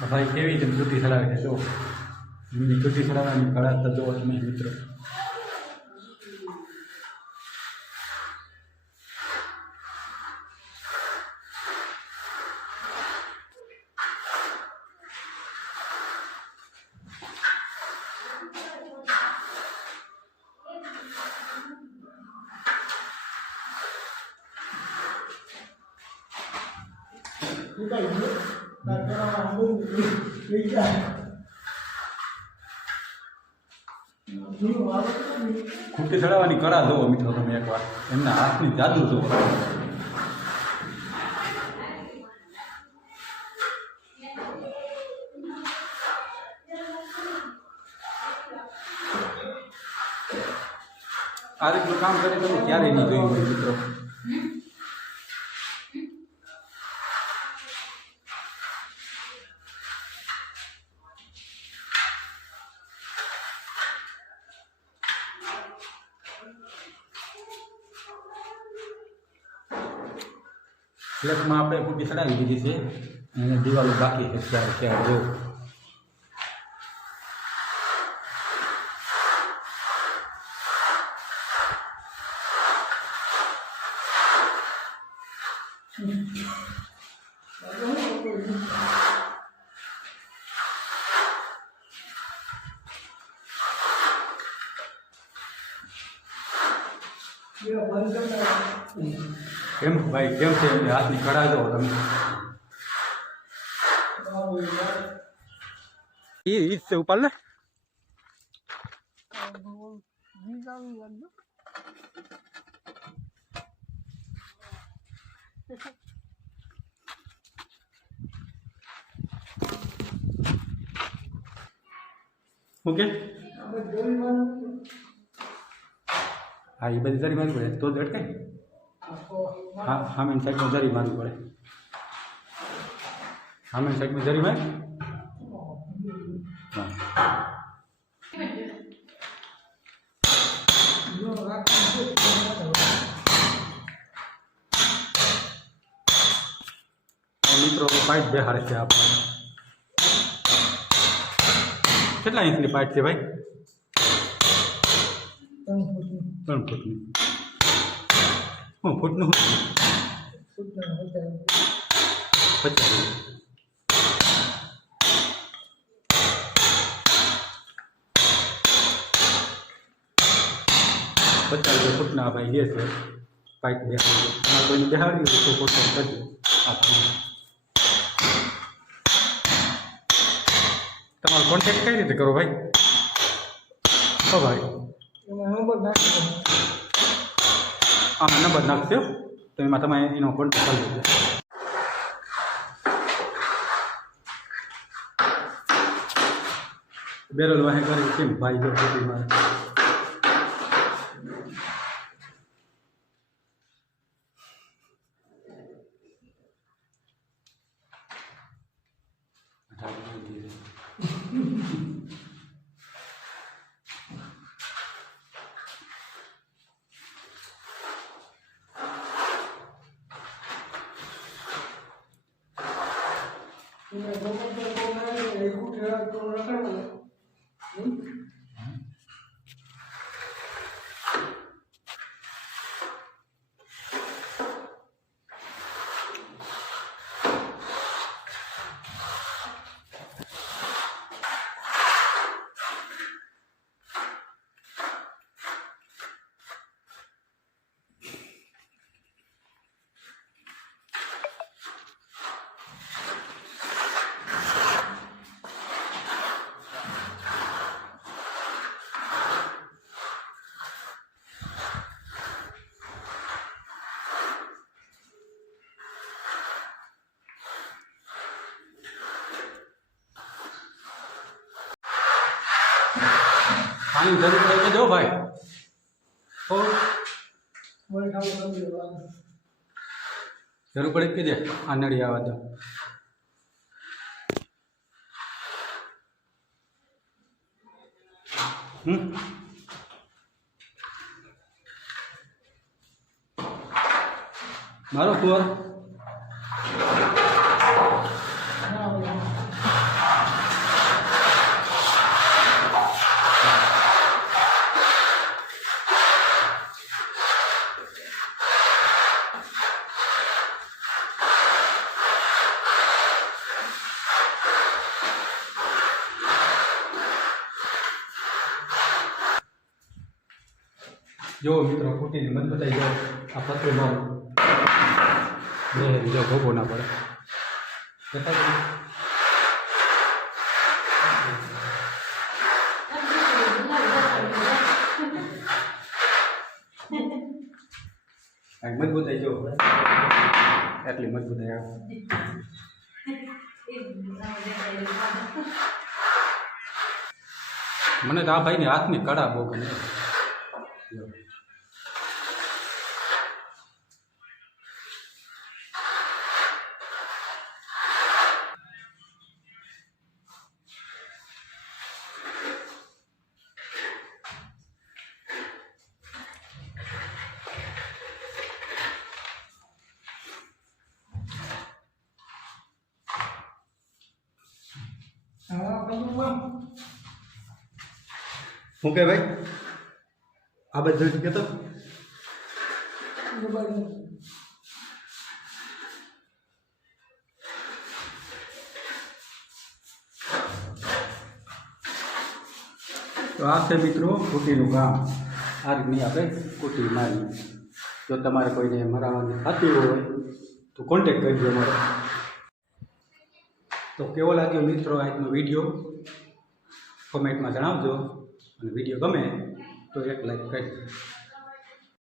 ભાઈ કેવી રીતે તૂટી ચડાવે છે જો એમની તૂટી ચડાવવાની કળા તો જુઓ તમે મિત્રો તૂટી ચડાવવાની કળા જોવો મિત્રો તમે એકવાર એમના હાથની જાદુ જોવો આ રીતનું કામ કરી તમે ક્યારેય નહીં જોયું મિત્રો. ફ્લેટમાં આપણે કુટી ચડાવી દીધી છે અને દિવાલો બાકી છે ત્યારે ત્યારે જો કેમ ભાઈ કેમ છે એમની હાથની કળા જો તમે એ ઈ જ છે ઉપાડ ને ઓકે હા એ બધી જરી મારવી પડે તો જ અટકાય હા હામેની સાઈડમાં જરી મારવી પડે હામેની સાઈડમાં જરી માર હા આ મિત્રો પાઇપ બેહાડે છે આપણે કેટલા ઇંચની પાઇપ છે ભાઈ ત્રણ ફૂટની હું ફૂટનું પચાસ પચાસ રૂપિયા ફૂટના ભાઈ જે છે પાઇપ બેહાડી તમારે કોઈને બેહાડી હોય તો ફોટો કરજો આપણે તમારો કોન્ટેક્ટ કઈ રીતે કરો ભાઈ હો ભાઈ આમાં નંબર નાખજો તો એમાં તમે એનો કોન્ટેક્ટ કરી દેજો બેરોલ વાહે કરી કેમ ભાઈ જો ખોટી તમે ગમે તે કોને એકું કહેવાય તો રખાય પાણી જરૂર પડે તો દો ભાઈ. જરૂર પડે કે દે આ નળી આવવા દો. હમ? મારો કુંવર જો મિત્રો કુટીની મત બતાવી જાઓ આ પત્ર મારું. બે બીજો ભોગો ના પડે. મજબૂત. મજબૂતાઈ જો એટલી મજબૂતાઈ આવે મને તો આ ભાઈની હાથની કળા બહુ ગમે. જો. શું કે ભાઈ આ બધું કે તો તો આ છે મિત્રો કુટીનું કામ આ રીતની આપણે કુટી મારી જો તમારે કોઈને મરાવવાની થતી હોય તો કોન્ટેક કરજો અમારો તો કેવો લાગ્યો મિત્રો આજનો વીડિયો? કોમેન્ટમાં જણાવજો અને વીડિયો ગમે તો એક લાઈક કરી